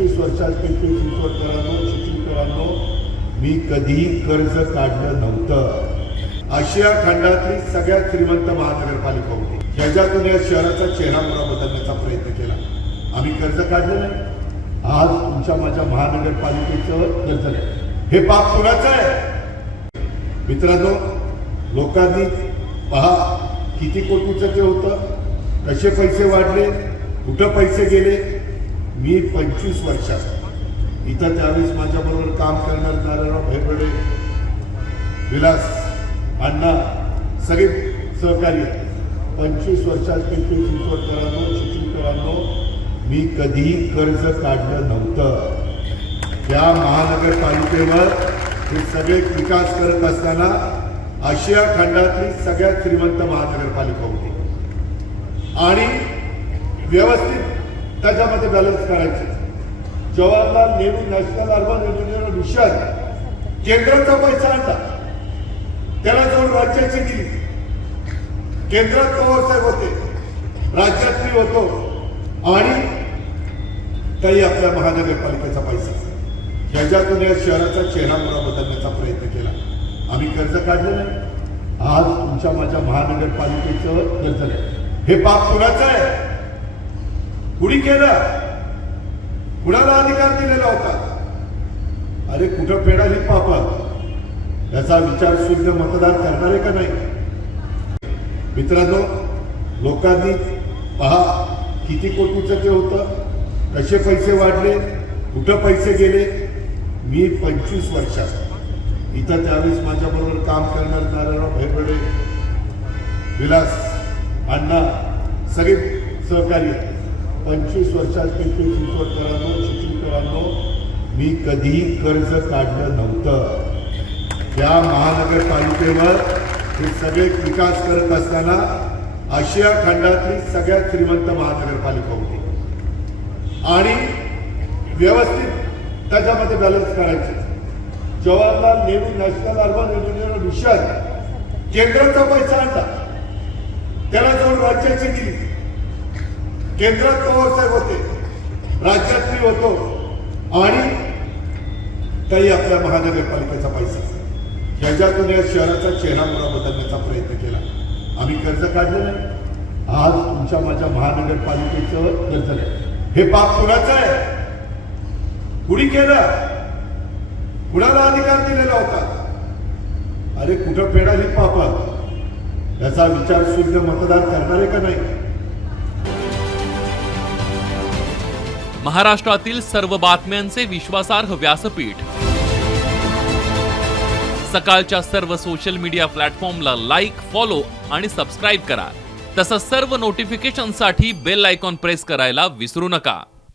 25 वर्षात पिंपरी चिंचवडकरांनो, चिखलीकरांनो, मी कधीही कर्ज काढलं नव्हतं. आशिया खंडातली सगळ्यात श्रीमंत महानगरपालिका होती. ह्याच्यातून या शहराचा चेहरामोहरा बदलण्याचा प्रयत्न केला. आम्ही कर्ज काढलं नाही. आज तुमच्या माझ्या महानगरपालिकेचं कर्ज नाही. हे पाप कुणाचं आहे? मित्रांनो, लोकांनी पहा किती कोटीचं ते होतं, कसे पैसे वाढले, कुठं पैसे गेले. मी 25 वर्षात इथं त्यावेळेस माझ्याबरोबर काम करणार नारायणराव भेबडे, विलास अण्णा, सगळे सहकारी 25 वर्षात पिंपरी चिंचवडकरांनो, चिखलीकरांनो, मी कधीही कर्ज काढलं नव्हतं. त्या महानगरपालिकेवर हे सगळे विकास करत असताना आशिया खंडातली सगळ्यात श्रीमंत महानगरपालिका होती आणि व्यवस्थित त्याच्यामध्ये बॅलन्स करायचे. Jawaharlal Nehru national urban renewal mission केंद्राचा पैसा आणला, त्याला जोड राज्याची दिली. केंद्रात पवार साहेब होते, राज्यात मी होतो आणि काही आपल्या महानगरपालिकेचा पैसा. ह्याच्यातून या शहराचा चेहरामोहरा बदलण्याचा प्रयत्न केला. आम्ही कर्ज काढलं नाही. आज तुमच्या माझ्या महानगरपालिकेचं कर्ज नाही. हे पाप कुणाचं आहे? कुणी केलं? कुणाला अधिकार दिलेला होता? अरे कुठं फेडाली पाप? याचा विचार शुद्ध मतदार करणारे का नाही? मित्रांनो, लोकांनी पहा किती कोटीचं ते होतं, कसे पैसे वाढले, कुठं पैसे गेले. मी 25 वर्षात इथं त्यावेळेस माझ्याबरोबर काम करणार नारायणराव भेबडे, विलास अण्णा, सगळे सहकारी 25 वर्षात पिंपरी चिंचवडकरांनो, चिखलीकरांनो, मी कधीही कर्ज काढलं नव्हतं. त्या महानगरपालिकेवर हे सगळे विकास करत असताना आशिया खंडातली सगळ्यात श्रीमंत महानगरपालिका होती आणि व्यवस्थित त्याच्यामध्ये बॅलन्स करायचे. Jawaharlal Nehru national urban renewal mission केंद्राचा पैसा आणला, त्याला जोड राज्याची दिली. केंद्रात पवार साहेब होते, राज्यात मी होतो आणि काही आपल्या महानगरपालिकेचा पैसा. ह्याच्यातून या शहराचा चेहरामोहरा बदलण्याचा प्रयत्न केला. आम्ही कर्ज काढलं नाही. आज तुमच्या माझ्या महानगरपालिकेचं कर्ज नाही. हे पाप कुणाचं आहे? कुणी केलं? कुणाला अधिकार दिलेला होता? अरे कुठं फेडाली पाप? याचा विचार शुद्ध मतदार करणारे का नाही? महाराष्ट्रातील सर्व बातम्यांचे विश्वासार्ह व्यासपीठ. सकाळच्या सर्व सोशल मीडिया प्लॅटफॉर्मला लाईक, फॉलो आणि सबस्क्राईब करा. तसंच सर्व नोटिफिकेशनसाठी बेल आयकॉन प्रेस करायला विसरू नका.